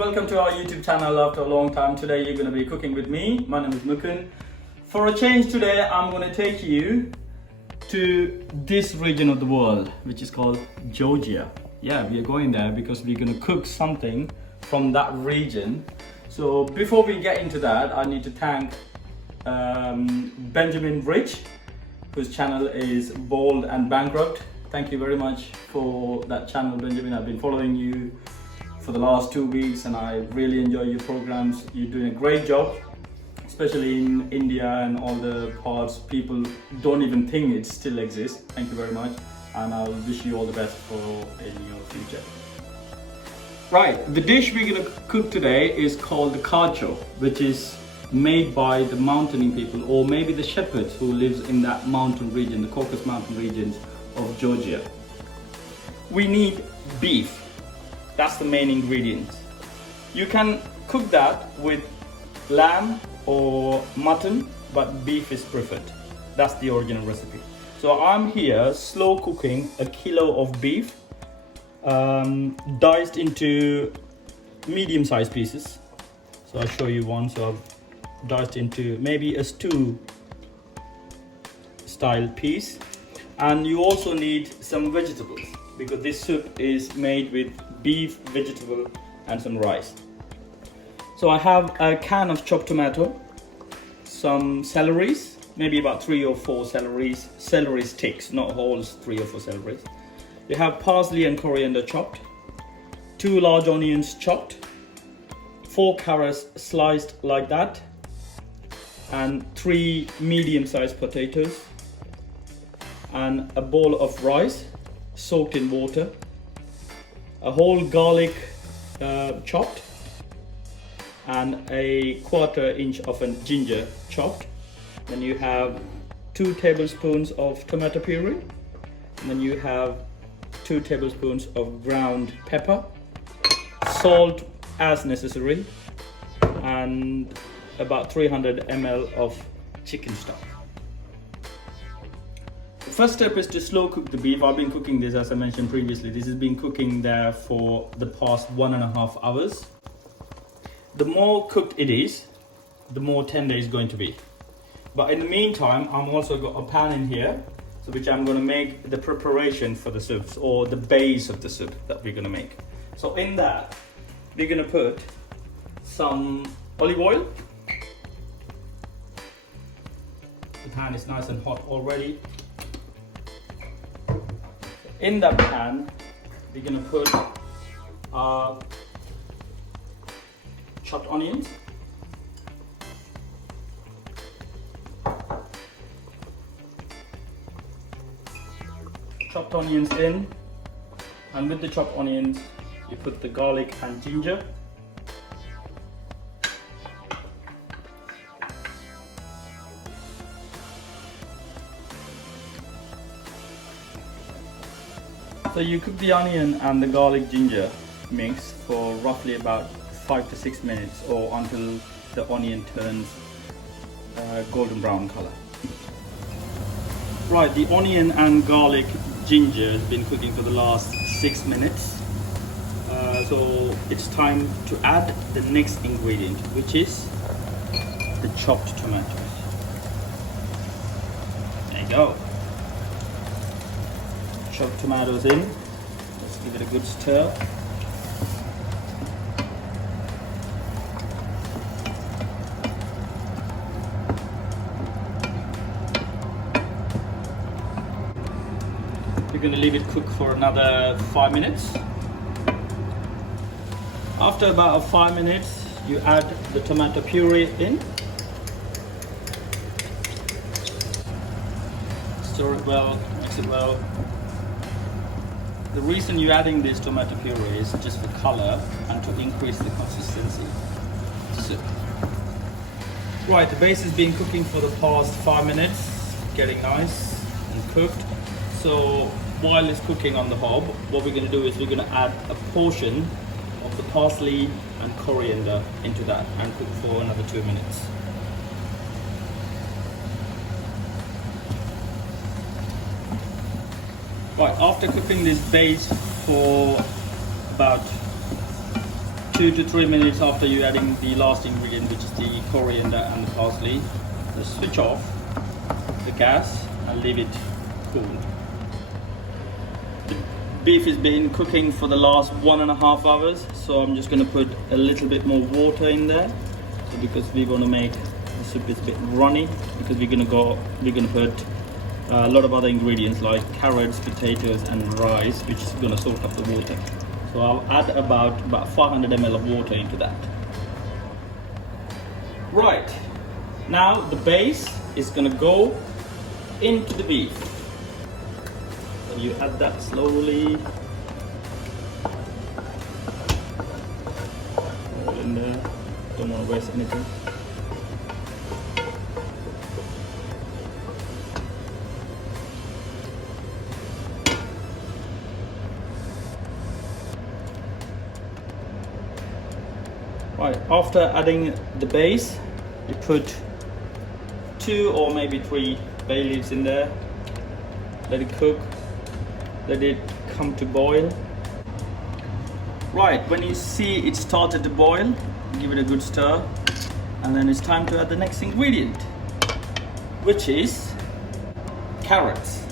welcome to our YouTube channel after a long time. Today you're going to be cooking with me. My name is Mukund. For a change today, I'm going to take you to this region of the world, which is called Georgia. Yeah, we are going there because we're going to cook something from that region. So before we get into that, I need to thank Benjamin Rich, whose channel is Bold and Bankrupt. Thank you very much for that channel, Benjamin. I've been following you for the last 2 weeks and I really enjoy your programs. You're doing a great job, especially in India and all the parts people don't even think it still exists. Thank you very much, and I'll wish you all the best in your future. Right, the dish we're gonna cook today is called the Kharsho, which is made by the mountaineering people, or maybe the shepherds who lives in that mountain region, the Caucasus Mountain regions of Georgia. We need beef. That's the main ingredient. You can cook that with lamb or mutton, but beef is preferred. That's the original recipe. So I'm here slow cooking a kilo of beef, diced into medium-sized pieces. So I'll show you one. So I've diced into maybe a stew style piece. And you also need some vegetables, because this soup is made with beef, vegetable and some rice. So I have a can of chopped tomato, some celeries, maybe about 3 or 4 celery sticks, not wholes, 3 or 4 celeries. You have parsley and coriander chopped, 2 large onions chopped, 4 carrots sliced like that, and 3 medium-sized potatoes, and a bowl of rice soaked in water, a whole garlic chopped, and a 1/4 inch of a ginger chopped. Then you have 2 tablespoons of tomato puree, and then you have 2 tablespoons of ground pepper, salt as necessary, and about 300 ml of chicken stock. The first step is to slow cook the beef. I've been cooking this, as I mentioned previously. This has been cooking there for the past 1.5 hours. The more cooked it is, the more tender it's going to be. But in the meantime, I'm also got a pan in here, so which I'm going to make the preparation for the soups, or the base of the soup that we're going to make. So in that, we're going to put some olive oil. The pan is nice and hot already. In that pan, we're going to put chopped onions, in, and with the chopped onions, you put the garlic and ginger. So you cook the onion and the garlic ginger mix for roughly about 5 to 6 minutes, or until the onion turns golden brown color. Right, the onion and garlic ginger has been cooking for the last 6 minutes. So it's time to add the next ingredient, which is the chopped tomatoes. There you go. Chopped tomatoes in. Let's give it a good stir. You're going to leave it cook for another 5 minutes. After about 5 minutes, you add the tomato puree in. Stir it well, mix it well. The reason you're adding this tomato puree is just for color and to increase the consistency of the soup. Right, the base has been cooking for the past 5 minutes, getting nice and cooked. So while it's cooking on the hob, what we're going to do is we're going to add a portion of the parsley and coriander into that and cook for another 2 minutes. Right, after cooking this base for about 2 to 3 minutes after you adding the last ingredient, which is the coriander and the parsley. Just switch off the gas and leave it cool. The beef has been cooking for the last 1.5 hours, so I'm just going to put a little bit more water in there. So because we're going to make the soup is a bit runny, because we're going to put a lot of other ingredients like carrots, potatoes and rice, which is going to soak up the water. So I'll add about 500 ml of water into that. Right, now the base is going to go into the beef. So you add that slowly. All in there. Don't want to waste anything. Right, after adding the base, you put 2 or maybe 3 bay leaves in there. Let it cook. Let it come to boil. Right, when you see it started to boil, give it a good stir, and then it's time to add the next ingredient, which is carrots.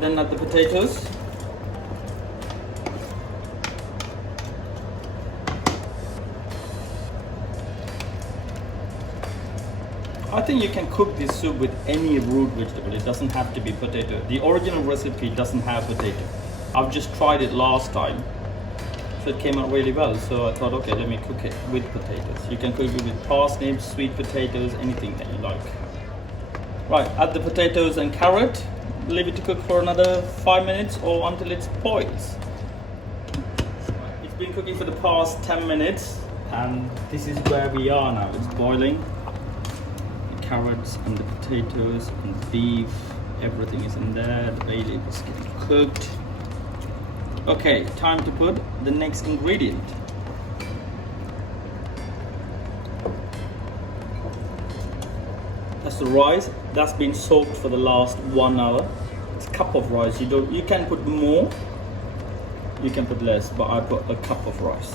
Then add the potatoes. I think you can cook this soup with any root vegetable. It doesn't have to be potato. The original recipe doesn't have potato. I've just tried it last time, so it came out really well. So I thought, okay, let me cook it with potatoes. You can cook it with parsnips, sweet potatoes, anything that you like. Right, add the potatoes and carrot. Leave it to cook for another 5 minutes or until it boils. It's been cooking for the past 10 minutes and this is where we are now. It's boiling. The carrots and the potatoes and the beef, everything is in there. The bay leaf is getting cooked. Okay, time to put the next ingredient. That's the rice. That's been soaked for the last 1 hour. It's a cup of rice. You can put more, you can put less, but I put a cup of rice.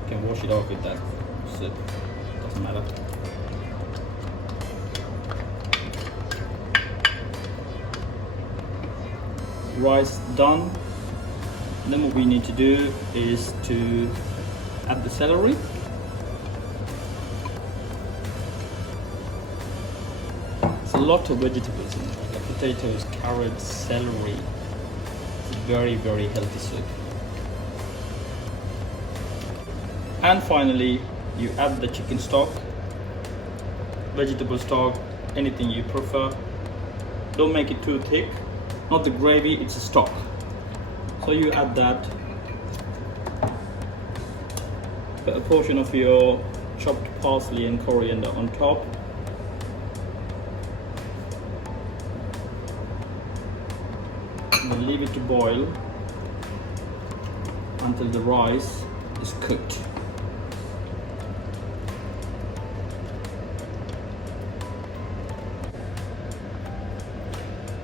You can wash it off with that, so it doesn't matter. Rice done. And then what we need to do is to add the celery. It's a lot of vegetables in there, like potatoes, carrots, celery. It's a very, very healthy soup. And finally, you add the chicken stock, vegetable stock, anything you prefer. Don't make it too thick. Not the gravy, it's a stock. So you add that. Put a portion of your chopped parsley and coriander on top. And then leave it to boil until the rice is cooked.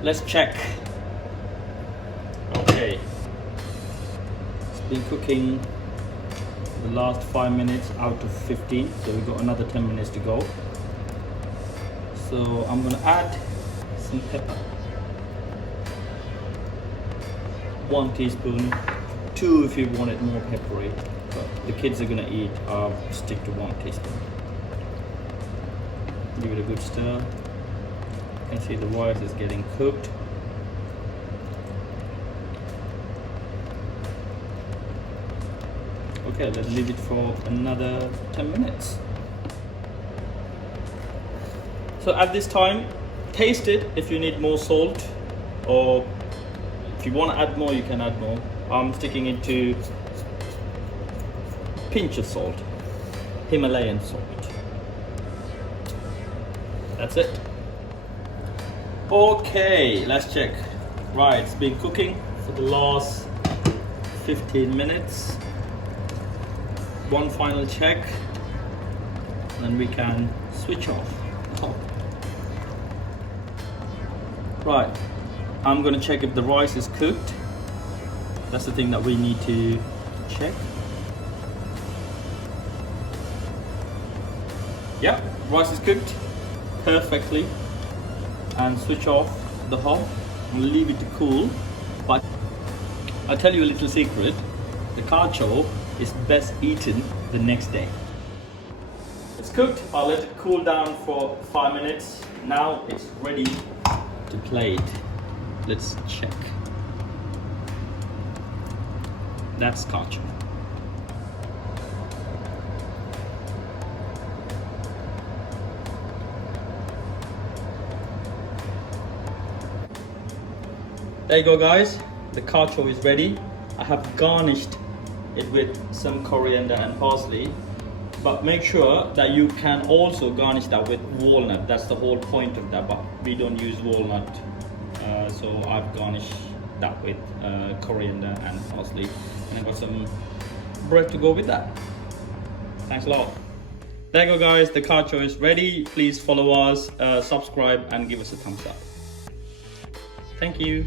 Let's check. Okay, it's been cooking the last 5 minutes out of 15, so we've got another 10 minutes to go. So I'm going to add some pepper. 1 teaspoon, 2 if you want it more peppery, but the kids are going to eat, I'll stick to 1 teaspoon. Give it a good stir. You can see the rice is getting cooked. Okay, let's leave it for another 10 minutes. So at this time, taste it if you need more salt, or if you want to add more, you can add more. I'm sticking it to a pinch of salt, Himalayan salt. That's it. Okay, let's check. Right, it's been cooking for the last 15 minutes. One final check, and then we can switch off. top. Right, I'm gonna check if the rice is cooked. That's the thing that we need to check. Yeah, rice is cooked perfectly. And switch off the hob and leave it to cool. But I'll tell you a little secret. The kharsho is best eaten the next day. It's cooked. I'll let it cool down for 5 minutes. Now it's ready to plate. Let's check. That's kharsho. There you go, guys. The kharsho is ready. I have garnished it with some coriander and parsley, but make sure that you can also garnish that with walnut. That's the whole point of that, but we don't use walnut, so I've garnished that with coriander and parsley, and I got some bread to go with that. Thanks a lot. There you go, guys. The kharsho is ready. Please follow us, subscribe, and give us a thumbs up. Thank you.